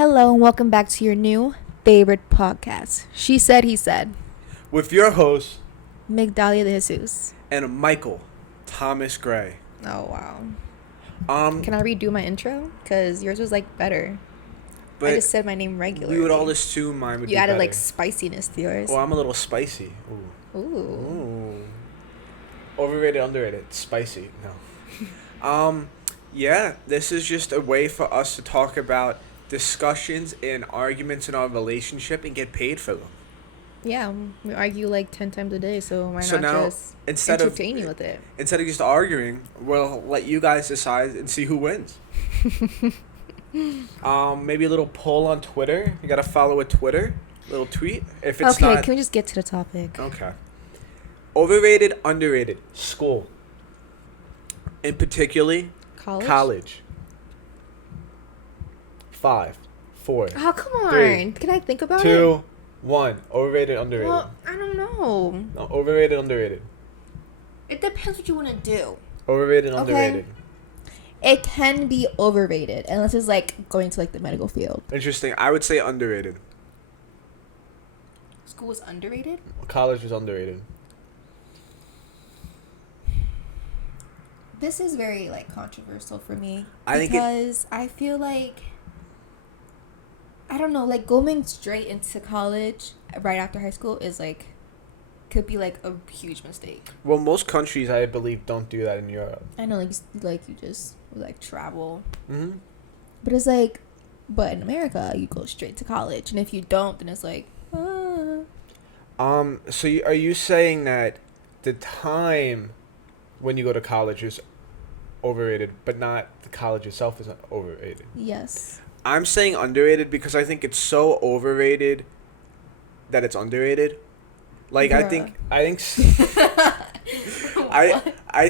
Hello and welcome back to your new favorite podcast. She said, he said. With your host Migdalia de Jesus. and Michael Thomas Gray. Oh, wow. Um, Can I redo my intro? Because yours was like better. but I just said my name regularly. we would all assume mine would You be added better. like spiciness to yours. Well, I'm a little spicy. Ooh. Ooh. Overrated, underrated, spicy. No. Yeah, this is just a way for us to talk about discussions and arguments in our relationship and get paid for them. Yeah, we argue like 10 times a day, so why So not now, just instead of entertain you with it? Instead of just arguing, we'll let you guys decide and see who wins. Maybe a little poll on Twitter. You gotta follow a Twitter, little tweet. If it's Okay, not, can we just get to the topic? okay. Overrated, underrated, school. In particularly, college. 5, 4, Oh, come on. 3, Can I think about it? 2, 1. Overrated, underrated. Well, I don't know. No, overrated, underrated. It depends what you want to do. Overrated, Okay. underrated. It can be overrated unless it's like going to like the medical field. Interesting. I would say underrated. School is underrated? College is underrated. This is very like controversial for me I feel like I don't know, like going straight into college right after high school is like could be like a huge mistake. Well, most countries, I believe, don't do that in Europe. I know, like you just like travel, Mm-hmm. but it's like, but in America you go straight to college, and if you don't, then it's like, Are you saying that the time when you go to college is overrated, but not the college itself is overrated? yes. I'm saying underrated because I think it's so overrated that it's underrated. Like I think I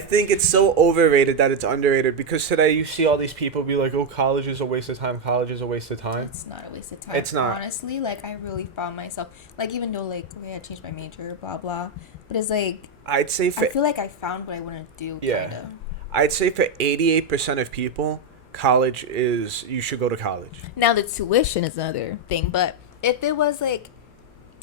think it's so overrated that it's underrated because today you see all these people be like, "Oh, college is a waste of time. College is a waste of time." It's not a waste of time. It's not. Honestly, like I really found myself like, even though like, okay, I changed my major, blah blah, but it's like I'd say I feel like I found what I want to do. Yeah. Kinda. I'd say for 88% of people, college is you should go to college. Now the tuition is another thing, but if it was like,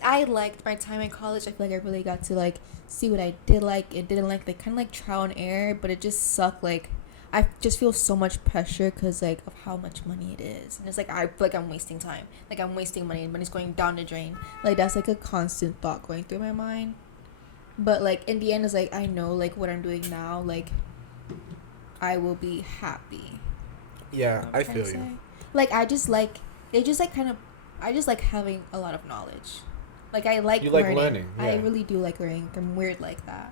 I liked my time in college. I feel like I really got to like see what I did like and didn't like. Kind of like trial and error, but it just sucked. Like I just feel so much pressure because like of how much money it is, and it's like I feel like I'm wasting time. Like I'm wasting money, and money's going down the drain. Like that's like a constant thought going through my mind. But like in the end, it's like I know like what I'm doing now. Like I will be happy. Yeah, I Trying to feel you. say. Like I just like it. Just like kind of, I just like having a lot of knowledge. Like I like You like learning. learning, I yeah. really do like learning. I'm weird like that.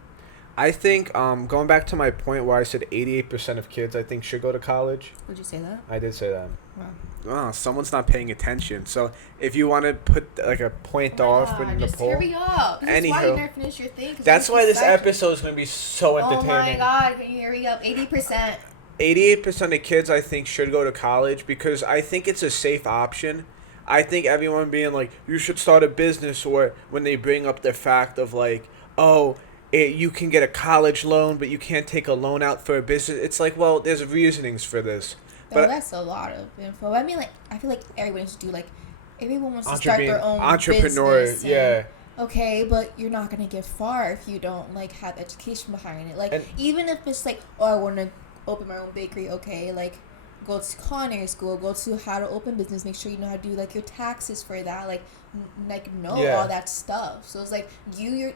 I think going back to my point where I said 88% of kids I think should go to college. Would you say that? I did say that. Wow. Oh, someone's not paying attention. So if you want to put like a point off in the just poll. hurry up. This is why you Anywho. never finish your thing. 'cause That's you're why this excited. episode is going to be so entertaining. Oh my god! Can you hurry up? 80%. 88% of kids I think should go to college because I think it's a safe option. I think everyone being like, you should start a business, or when they bring up the fact of like, oh, you can get a college loan, but you can't take a loan out for a business. It's like, well, there's reasonings for this. But that's a lot of info. I mean, like, I feel like everyone should do like, everyone wants to start their own entrepreneur, business. yeah. Okay, but you're not gonna get far if you don't like have education behind it. Like, And- even if it's like, oh, I want to open my own bakery. Okay, like, go to culinary school, go to how to open business. Make sure you know how to do like your taxes for that. Like, know Yeah. all that stuff. So it's like you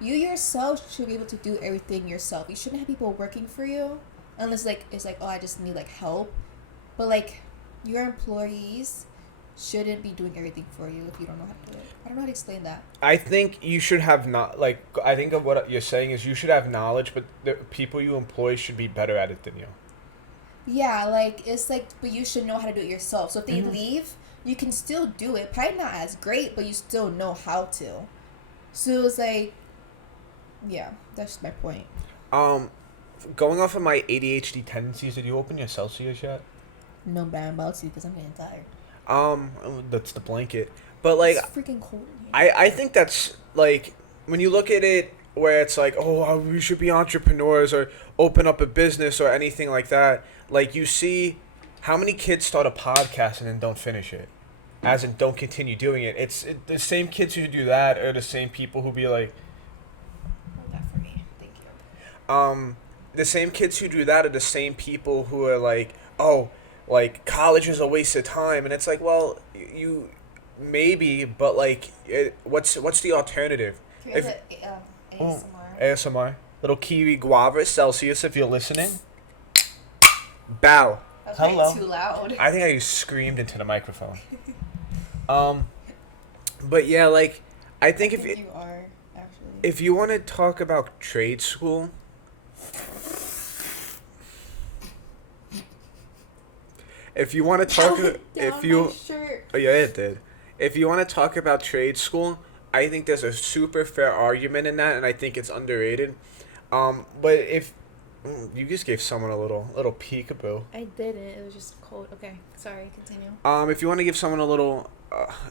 yourself should be able to do everything yourself. You shouldn't have people working for you, unless like it's like, oh, I just need like help. But like your employees shouldn't be doing everything for you if you don't know how to do it. I don't know how to explain that. I think you should have I think of what you're saying is you should have knowledge, but the people you employ should be better at it than you. Yeah, like it's like, but you should know how to do it yourself. So if they Mm-hmm. leave, you can still do it. Probably not as great, but you still know how to. So it's like, yeah, that's my point. Going off of my ADHD tendencies, did you open your Celsius yet? No, but I'm about to because I'm getting tired. That's the blanket. But like, It's freaking cold in here. I think that's like when you look at it where it's like, oh, we should be entrepreneurs or open up a business or anything like that. Like you see How many kids start a podcast and then don't finish it? As in, don't continue doing it. The same kids who do that are the same people who be like, Hold that for me. Thank you. the same kids who do that are the same people who are like, oh, like college is a waste of time, and it's like, well, you maybe, but like, what's the alternative? Here's If a oh, ASMR. ASMR, little kiwi guava Celsius, if you're listening, bow. That's Hello. too loud. I think I screamed into the microphone. Um, but yeah, like, I think if you are actually. if you want to talk about trade school, if you want to talk, if you, my shirt. oh yeah, it did. If you want to talk about trade school, I think there's a super fair argument in that, and I think it's underrated. But if you just gave someone a little peekaboo. I didn't. It was just cold. Okay, sorry. Continue. If you want to give someone a little,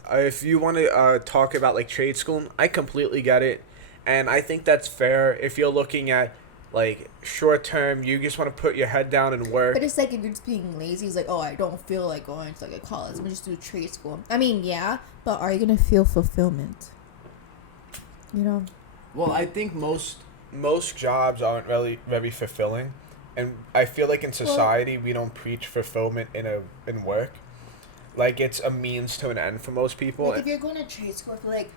if you want to talk about like trade school, I completely get it, and I think that's fair. If you're looking at like short term, you just want to put your head down and work. But it's like if you're just being lazy, it's like, oh, I don't feel like going to like a college. Let me just do trade school. I mean, yeah, but are you gonna feel fulfillment? You know. Well, I think most jobs aren't really very fulfilling, and I feel like in society we don't preach fulfillment in work. Like it's a means to an end for most people. Like if you're going to trade school, I feel like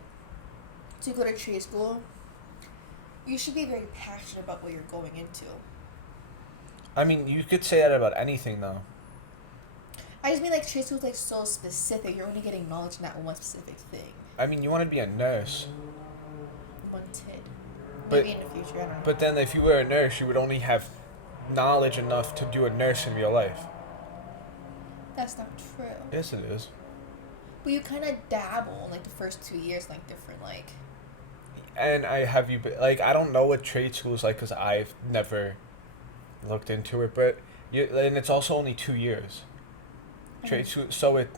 to go to trade school, you should be very passionate about what you're going into. I mean, you could say that about anything though. I just mean like trade school is like so specific. You're only getting knowledge in that one specific thing. I mean, you want to be a nurse. Wanted. But- Maybe in the future, I don't know. But then if you were a nurse, you would only have knowledge enough to do a nurse in real life. That's not true. Yes, it is. But you kind of dabble in like the first 2 years, like different like. And I don't know what trade school is like because I've never looked into it, but and it's also only 2 years. Trade school, so it's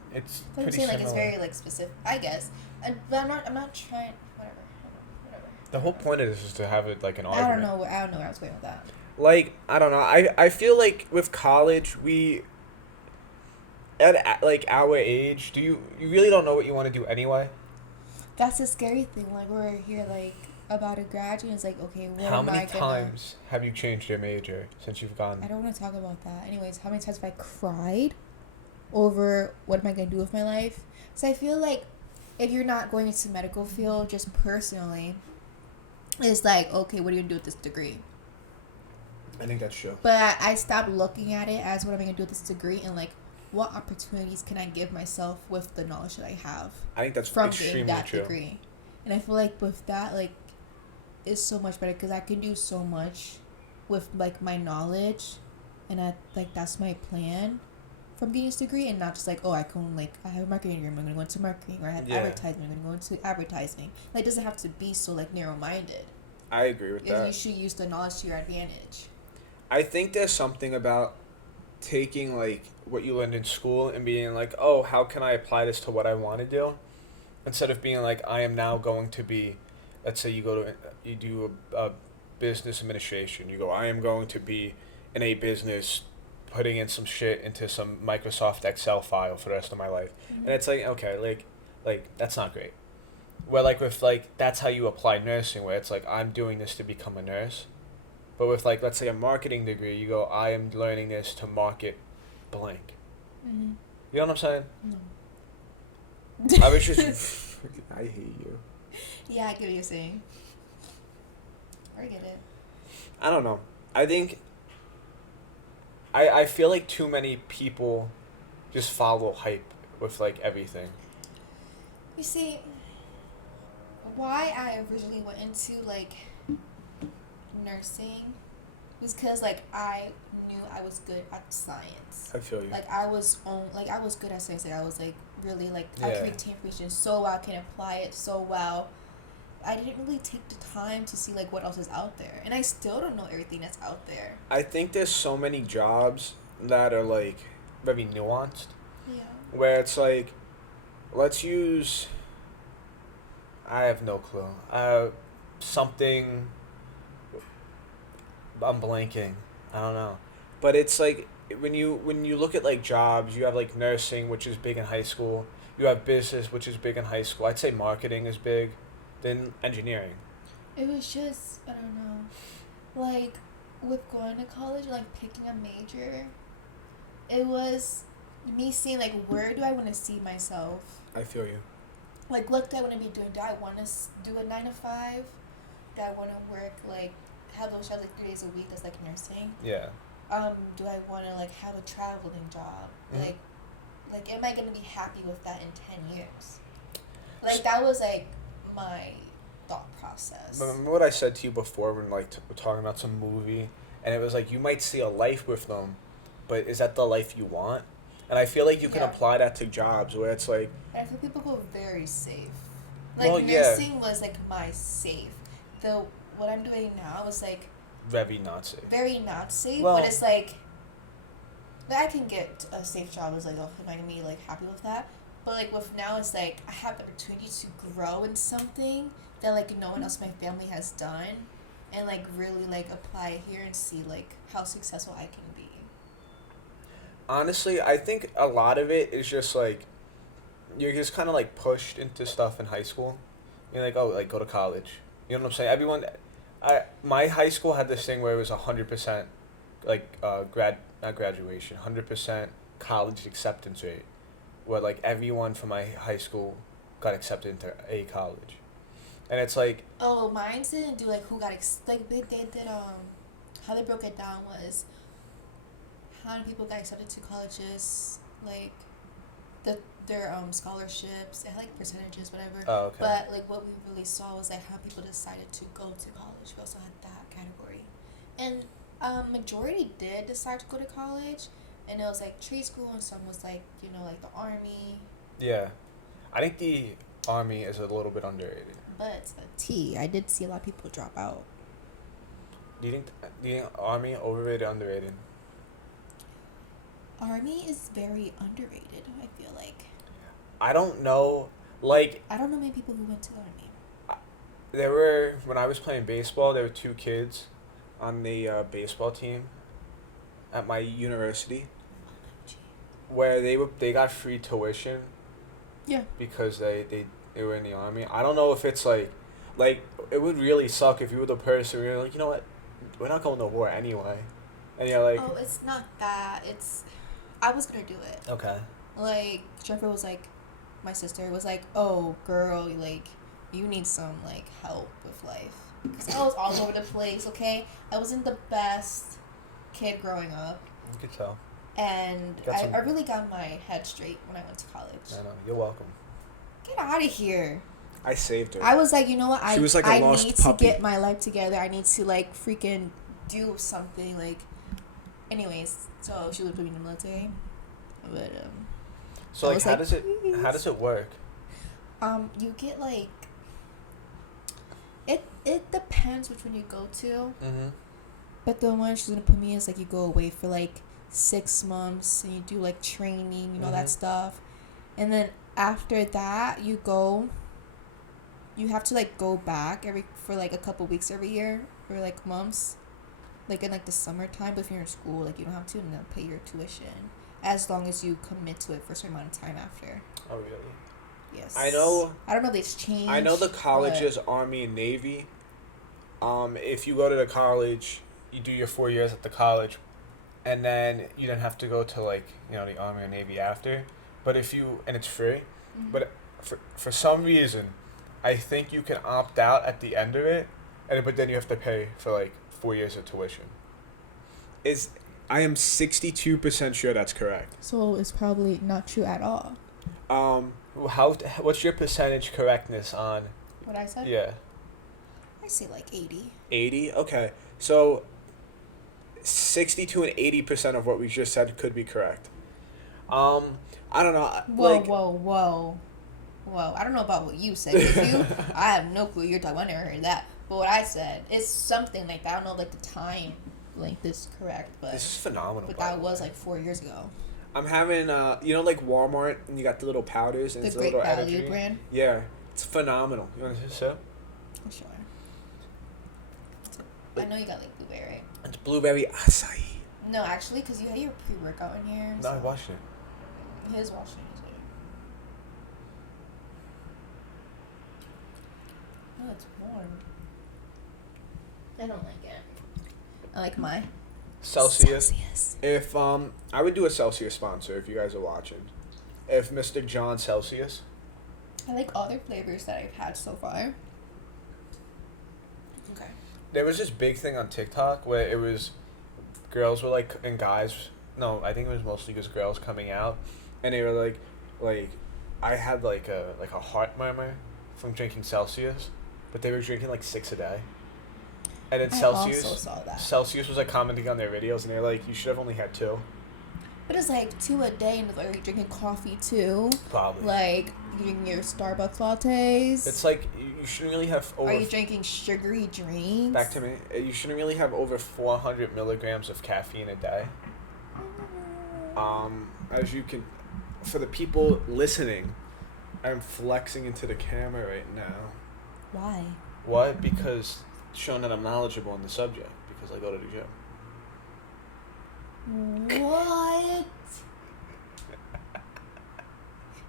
I'm pretty saying similar. like it's very like specific, I guess. But I'm not trying. Whatever. The whole point of this is to have it like an I argument. don't know where I was going with that. Like, I don't know. I feel like with college, at like our age, you really don't know what you want to do anyway? That's the scary thing. Like we're here like about to graduate. It's like okay, what How am many I gonna? times have you changed your major since you've gone? I don't want to talk about that. Anyways, how many times have I cried over what am I gonna do with my life? So I feel like if you're not going into medical field, just personally, it's like okay, what are you gonna do with this degree? I think that's true. But I stopped looking at it as what am I gonna do with this degree and like what opportunities can I give myself with the knowledge that I have I think that's from extremely getting that true. degree. And I feel like with that, like, it's so much better because I can do so much with like my knowledge, and that's my plan from getting this degree, and not just like I have a marketing degree, I'm gonna go into marketing, or I have advertising, I'm gonna go into advertising. Like, it doesn't have to be so like narrow minded. I agree with that. You should use the knowledge to your advantage. I think there's something about taking like what you learned in school and being like, oh, how can I apply this to what I want to do, instead of being like, I am now going to be, let's say you do a business administration. You go, I am going to be in a business, putting in some shit into some Microsoft Excel file for the rest of my life, and it's like, okay, like that's not great. Well, like with like that's how you apply nursing, where it's like I'm doing this to become a nurse. But with like, let's say a marketing degree, you go, I am learning this to market blank. Mm-hmm. You know what I'm saying? No. I was just, I hate you. Yeah, I get what you're saying. I get it. I don't know. I think, I feel like too many people just follow hype with like everything. You see, why I originally went into like nursing was because like I knew I was good at science. I feel you. Like I was good at science. Like I was like really like I can retain information so well. I can apply it so well. I didn't really take the time to see like what else is out there, and I still don't know everything that's out there. I think there's so many jobs that are like very nuanced. Yeah. Where it's like, let's use. I have no clue. Something. I'm blanking. I don't know. But it's like, when you look at like jobs, you have like nursing, which is big in high school. You have business, which is big in high school. I'd say marketing is big, then engineering. It was just, I don't know, like with going to college, like picking a major, it was me seeing like where do I want to see myself? I feel you. Like what do I want to be doing? Do I want to do a 9 to 5? Do I want to work like have those jobs like 3 days a week? That's like nursing. Yeah. Do I want to like have a traveling job? Mhm. Like am I gonna be happy with that in 10 years? Like that was like my thought process. Remember what I said to you before when like we're talking about some movie, and it was like you might see a life with them, but is that the life you want? And I feel like you can Yeah. apply that to jobs where it's like, And I feel people go very safe. Like well, yeah, nursing was like my safe. The what I'm doing now is like very not safe. very not safe, Well, but it's like I can get a safe job. Is like, oh, am I gonna be like happy with that? But like with now, it's like I have the opportunity to grow in something that like no one else in my family has done, and like really like apply it here and see like how successful I can be. honestly, I think a lot of it is just like you're just kind of like pushed into stuff in high school. You're like, oh, like go to college. You know what I'm saying? Everyone, my high school had this thing where it was 100% like not graduation, 100% college acceptance rate, where like everyone from my high school got accepted into a college, and it's like, Oh, mine didn't do like who got like they did how they broke it down was how many people got accepted to colleges, like their scholarships, it had like percentages, whatever. oh, okay. But like what we really saw was like how people decided to go to college. We also had that category, and majority did decide to go to college, and it was like trade school, and some was like like the army. Yeah, I think the army is a little bit underrated. But I did see a lot of people drop out. Do you think army overrated, underrated? Army is very underrated. I feel like I don't know. Like I don't know many people who went to the army. there were when I was playing baseball, there were two kids on the baseball team at my university where they got free tuition Yeah. because they were in the army. I don't know if it's like it would really suck if you were the person where you're like, you know what, we're not going to war anyway, and you're like, Oh, it's not that. It's I was gonna do it. okay, Like Jennifer was like, my sister was like, oh girl, like you need some like help with life. Cause I was all over the place. Okay, I wasn't the best kid growing up, you could tell. and Got some- I really got my head straight when I went to college. I know, you're welcome. Get out of here. I saved her. I was like, you know what? She was like a I lost need puppy. to get my life together. I need to like freaking do something. Like, anyways, so she was putting me in the military, but So I like, was how like, does it work? you get like it depends which one you go to, Mm-hmm. but the one she's gonna put me in is like you go away for like 6 months and you do like training, that stuff, and then after that you have to like go back for like a couple weeks every year or like months, like in like the summertime. But if you're in school, like you don't have to pay your tuition as long as you commit to it for a certain amount of time after. Oh really? Yes. I know. I don't know if they've changed. I know the but- colleges, Army and Navy. If you go to the college, you do your 4 years at the college, and then you don't have to go to like the Army or Navy after. But and it's free. Mhm. But for some reason, I think you can opt out at the end of it, but then you have to pay for like 4 years of tuition. I am 62% sure that's correct. So it's probably not true at all. What's your percentage correctness on? What I said? Yeah. I say like 80. 80? Okay. So 62 and 80% of what we just said could be correct. I don't know. Whoa. I don't know about what you said. 'Cause I have no clue you're talking about. I never heard that. But what I said is something like that. I don't know like the time length is correct, but This is phenomenal. but by that the was way. like 4 years ago. I'm having like Walmart and you got the little powders and The it's a Great little Value energy. brand. Yeah, it's phenomenal. You want to sip? Sure. I know you got like blueberry. It's blueberry acai. No, actually, because you had your pre-workout in here. No, I watched it. His washing is here. Oh, it's warm. I don't like it. I like my Celsius. If I would do a Celsius sponsor if you guys are watching. If Mr. John Celsius. I like all their flavors that I've had so far. Okay. There was this big thing on TikTok where it was girls were like and guys. No, I think it was mostly just girls coming out, and they were like, I had like a heart murmur from drinking Celsius, but they were drinking like 6 a day. And then I Celsius also saw that. Celsius was like commenting on their videos, and they're like, you should have only had 2. But it's like 2 a day, and like you're drinking coffee too. Probably. Like you're drinking your Starbucks lattes. It's like you shouldn't really have over. Are you drinking sugary drinks? Back to me. You shouldn't really have over 400 milligrams of caffeine a day. As you can, for the people listening, I'm flexing into the camera right now. Why? What? Because showing that I'm knowledgeable on the subject. Because I go to the gym. What?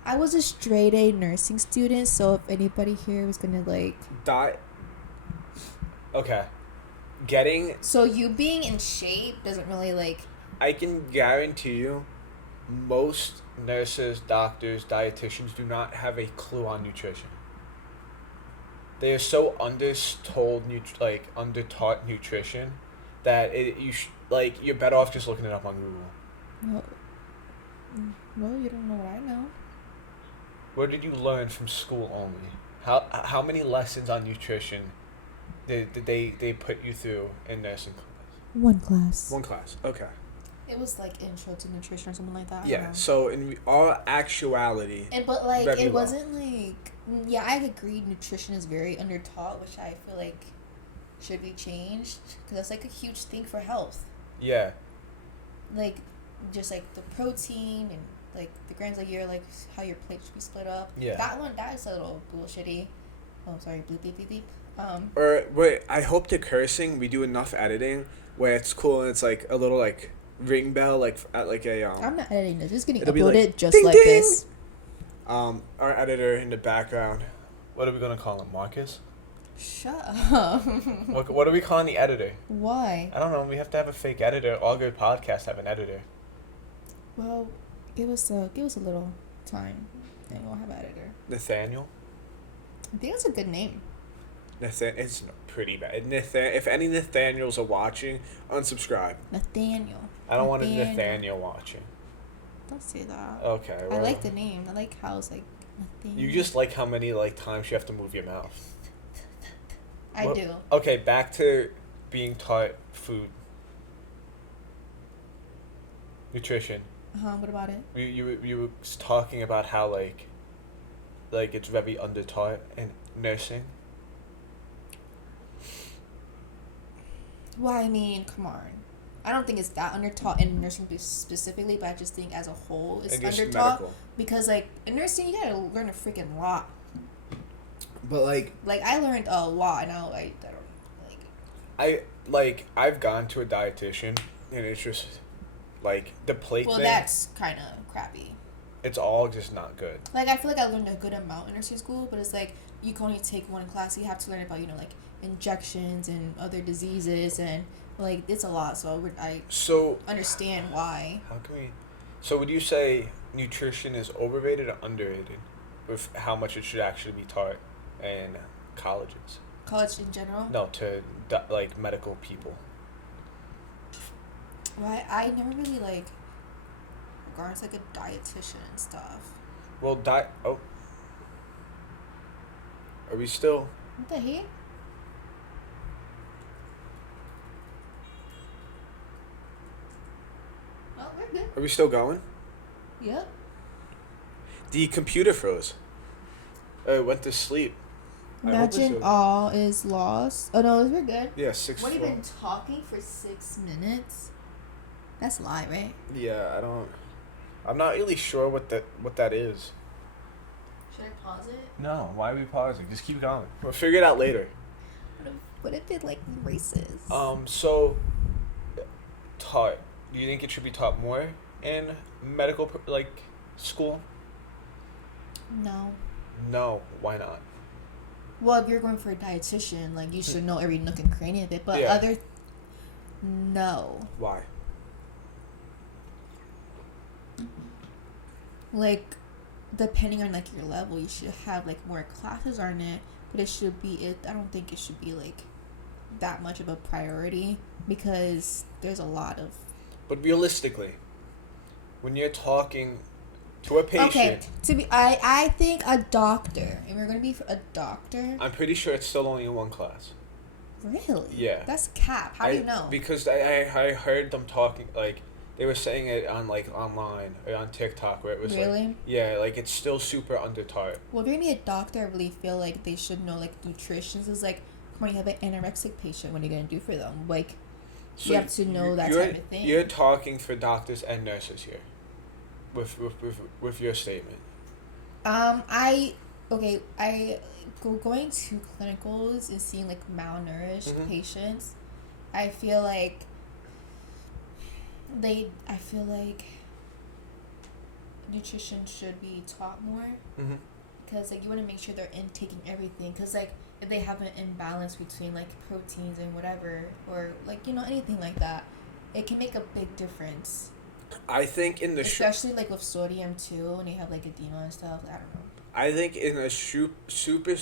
I was a straight A nursing student, so if anybody here was gonna like Okay. Getting So you being in shape doesn't really like I can guarantee you most nurses, doctors, dietitians do not have a clue on nutrition. They are so undertaught nutrition that you're better off just looking it up on Google. Well, you don't know what I know. Where did you learn from school only? How many lessons on nutrition did they put you through in nursing class? One class. One class. Okay. It was like intro to nutrition or something like that. Yeah. So in all actuality. But like it wasn't like I agree. Nutrition is very undertaught, which I feel like should be changed because that's like a huge thing for health. Yeah. Like, just like the protein and like the grams a year, like how your plate should be split up. Yeah. That is a little bullshitty. Oh, sorry, bleep bleep bleep bleep. Or wait, I hope the cursing we do enough editing where it's cool and it's like a little like ring bell like at like a I'm not editing this. It's getting it'll be uploaded like, just ding, like ding! this. Our editor in the background. What are we gonna call him, Marcus? Shut up. What are we calling the editor? Why? I don't know. We have to have a fake editor. All good podcasts have an editor. Well, give us a little time, and we'll have an editor. Nathaniel. I think that's a good name. It's pretty bad. If any Nathaniels are watching, unsubscribe. Nathaniel. I don't want a Nathaniel watching. Don't say that. Okay. Well, I like the name. I like how it's like Nathaniel. You just like how many like times you have to move your mouth. I do. Okay, back to being taught food. Nutrition. What about it? You were talking about how like it's very undertaught in nursing. Well, I mean, come on. I don't think it's that undertaught in nursing specifically, but I just think as a whole it's undertaught. Medical. Because like in nursing, you gotta learn a freaking lot. But like I learned a lot, and I don't I've gone to a dietitian, and it's just like the plate. Well, thing, that's kind of crappy. It's all just not good. Like I feel like I learned a good amount in nursing school, but it's like you can only take one class. You have to learn about like injections and other diseases, and like it's a lot. So I understand why. How can we? So would you say nutrition is overrated or underrated, with how much it should actually be taught in colleges? College in general? No, to like medical people. Well, I never really regards like a dietitian and stuff. Well, are we still? What the heck? Well, we're good. Are we still going? Yep. The computer froze. I went to sleep. Imagine all is lost. Oh no, we're good. Yeah, 6. What have you been talking for 6 minutes? That's a lie, right? Yeah, I'm not really sure what that is. Should I pause it? No, why are we pausing? Just keep going. We'll figure it out later. What if it racist? So taught Do you think it should be taught more in medical school? No. No, why not? Well, if you're going for a dietitian, like you should know every nook and cranny of it. But Yeah. no. Why? Like, depending on like your level, you should have like more classes on it. But it should be it. I don't think it should be like that much of a priority because there's a lot of. But realistically, when you're talking to a patient, Okay, I think a doctor, and we're gonna be a doctor. I'm pretty sure it's still only in one class. Really? Yeah. That's cap. How do you know? Because I heard them talking, like, they were saying it on, like, online or on TikTok where it was Really? like, yeah, like, it's still super under taught. Well, if you're gonna be a doctor, I really feel like they should know like nutrition is like when you have an anorexic patient, what are you gonna do for them? Like, So you have to know that you're, type of thing. You're talking for doctors and nurses here with your statement. I going to clinicals and seeing like malnourished Mhm. patients. I feel like I feel like nutrition should be taught more Mm-hmm. because like you want to make sure they're intaking everything because like if they have an imbalance between like proteins and whatever or like anything like that, it can make a big difference. I think in the Especially like with sodium too, when you have like edema and stuff. I don't know. I think in a super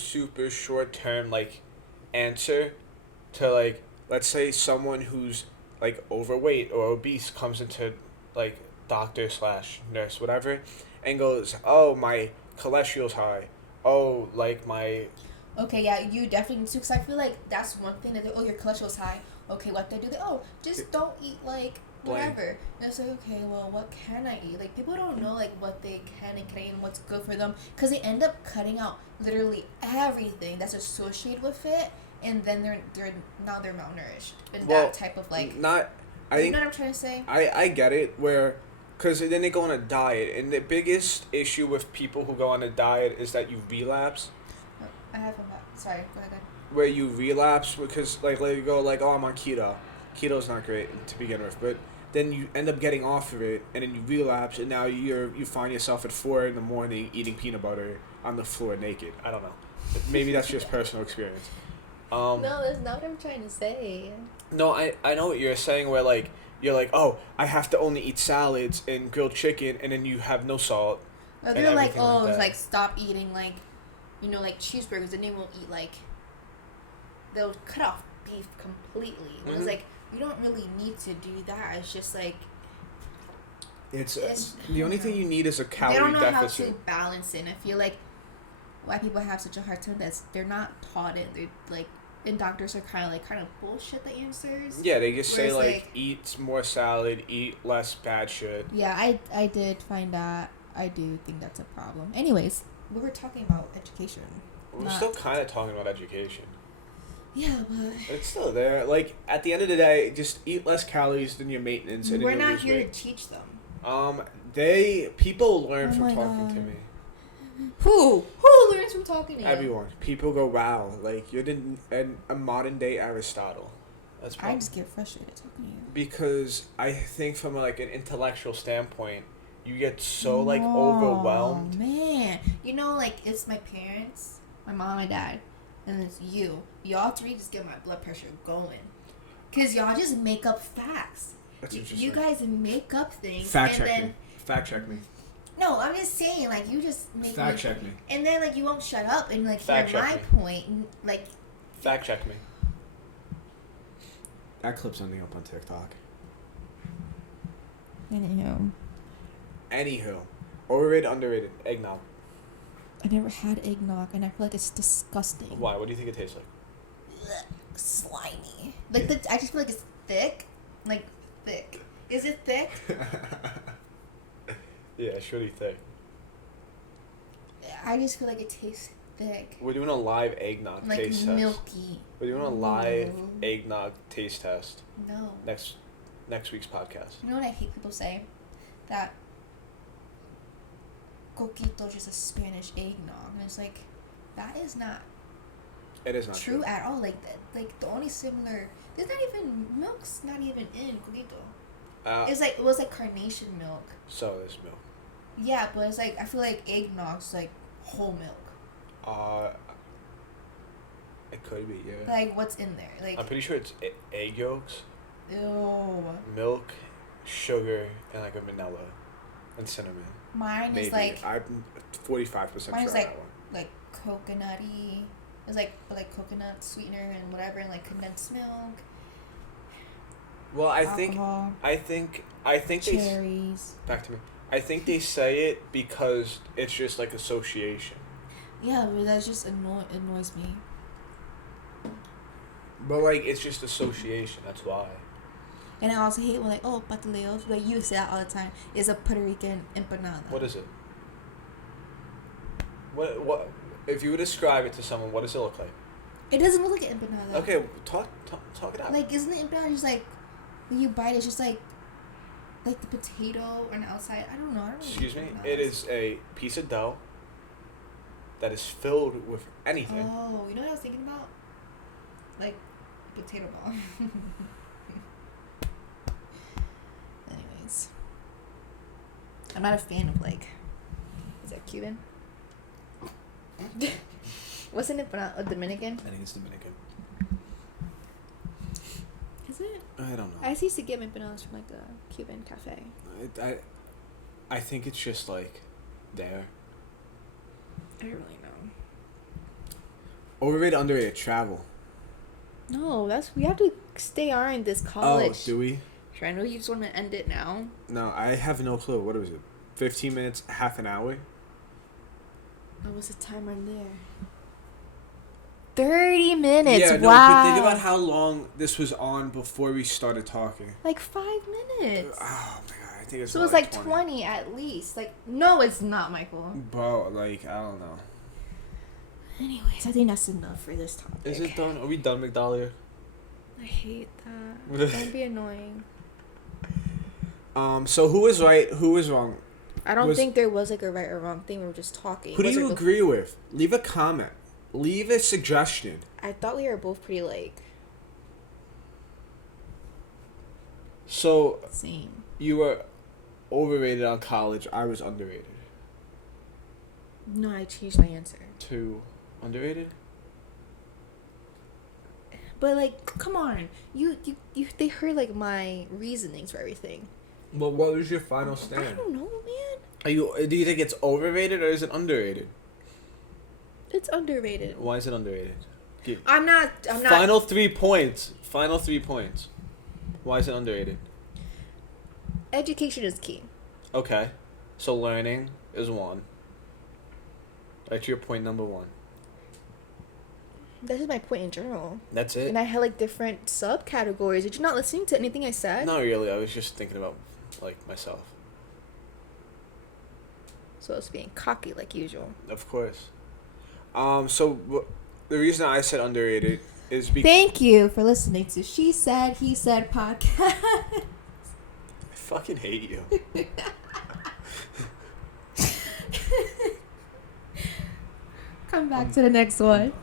short term like answer to like let's say someone who's like overweight or obese comes into like doctor slash nurse whatever and goes, oh, my cholesterol's high, oh, like my Okay, yeah, you definitely need to, because I feel like that's one thing that your cholesterol's high. Okay, what they do? Just don't eat like whatever. And it's like, okay, well, what can I eat? Like people don't know like what they can and can't eat and what's good for them, because they end up cutting out literally everything that's associated with it, and then they're malnourished and well, that type of like. not I You think know what I'm trying to say? I get it where because then they go on a diet and the biggest issue with people who go on a diet is that you relapse. Oh, I have one back. Sorry, go ahead. Where you relapse because like you go like, oh, I'm on keto. Keto's not great to begin with, but then you end up getting off of it and then you relapse and now you find yourself at 4 a.m. eating peanut butter on the floor naked. I don't know. Maybe that's just personal experience. No, that's not what I'm trying to say. No, I know what you're saying where like you're like, oh, I have to only eat salads and grilled chicken and then you have no salt. Or they're like, everything like oh, that. like stop eating like, like cheeseburgers, and they won't eat like. They'll cut off beef completely. And Mhm. it's like you don't really need to do that. It's just like It's the only thing you need is a calorie they don't know deficit. how to balance it. And I feel like why people have such a hard time that's they're not taught it. They're like, and doctors are kind of bullshit the answers. Yeah, they just say Whereas, like eat more salad, eat less bad shit. Yeah, I did find that. I do think that's a problem. Anyways, we were talking about education. We're still kind of talking about education. Yeah, but It's still there. Like at the end of the day, just eat less calories than your maintenance. And we're you'll not lose here weight. to teach them. People learn Oh from my talking to God. me. Who learns from talking to you? Everyone. People go, wow, like you're a modern day Aristotle. That's I probably just get frustrated talking to you. because I think from like an intellectual standpoint, you get so like Oh, overwhelmed. man. Like it's my parents, my mom, my dad, and it's you. Y'all three just get my blood pressure going. Because y'all just make up facts. That's You interesting. guys make up things. Fact and check then, me. Fact check me. No, I'm just saying, like, you just make Fact check me. And then, like, you won't shut up and, like, Fact hear check my me. point. And, like, Fact check me. That clip's ending up on TikTok. Anywho, overrated, underrated, eggnog. I never had eggnog, and I feel like it's disgusting. Why? What do you think it tastes like? Ugh, slimy. Like, I just feel like it's thick. Like, thick. Is it thick? Yeah, it's really thick. I just feel like it tastes thick. We're doing a live eggnog Like, taste test. milky. We're doing a live No. eggnog taste test No. next week's podcast. You know what I hate people say? That coquito is just a Spanish eggnog. And it's like, that is not It is not true at all. Like the only similar, there's not even, milk's not even in coquito. It was like carnation milk. So there's milk. Yeah, but it's like I feel like eggnog's like whole milk. It could be, yeah. Like what's in there? Like I'm pretty sure it's egg yolks, ew. milk, sugar, and like a vanilla, and cinnamon. Mine Maybe. is like I'm 45% sure mine on is that one. like coconutty. It's like coconut sweetener and whatever and like condensed milk. Well, Alcohol, I think cherries. back to me. I think they say it because it's just like association. Yeah, but that just annoys me. But like it's just association. That's why. And I also hate when like pateleo. Like you say that all the time. It's a Puerto Rican empanada. What is it? What if you would describe it to someone? What does it look like? It doesn't look like an empanada. Okay, talk it out. Like isn't the empanada just like when you bite it, it's just like the potato on the outside? I don't know. I don't Excuse me. empanadas. It is a piece of dough that is filled with anything. Oh, you know what I was thinking about? Like potato ball. Anyways, I'm not a fan of like. Is that Cuban? Wasn't it a Dominican? I think it's Dominican. Is it? I don't know. I used to get my empanadas from like a Cuban cafe. I think it's just like there. I don't really know. Overrated, underrated, travel. No, we have to stay on in this college. Oh, do we? Sure, I know you just want to end it now. No, I have no clue. What was it? 15 minutes, half an hour? What was the timer there? 30 minutes. Yeah, no, wow. but think about how long this was on before we started talking. Like 5 minutes. Oh my god, I think it's So it's like 20 at least. Like, no, it's not, Michael. Bro, like, I don't know. Anyways, I think that's enough for this topic. Is it done? Are we done, McDahlia? I hate that. Don't be annoying. So who was right? Who was wrong? I don't think there was like a right or wrong thing. We were just talking. Who do you agree with? Leave a comment. Leave a suggestion. I thought we were both pretty like. So. Same. You were overrated on college. I was underrated. No, I changed my answer. To underrated? But like, come on, you they heard like my reasonings for everything. Well, what was your final stand? I don't know, man. Do you think it's overrated or is it underrated? It's underrated. Why is it underrated? I'm not. Final 3 points. Final 3 points. Why is it underrated? Education is key. Okay. So learning is 1. That's your point number 1. That's just my point in general. That's it? And I had like different subcategories. Did you not listen to anything I said? Not really. I was just thinking about like myself. So I was being cocky like usual. Of course. So the reason I said underrated is because Thank you for listening to She Said, He Said podcast. I fucking hate you. Come back to the next one.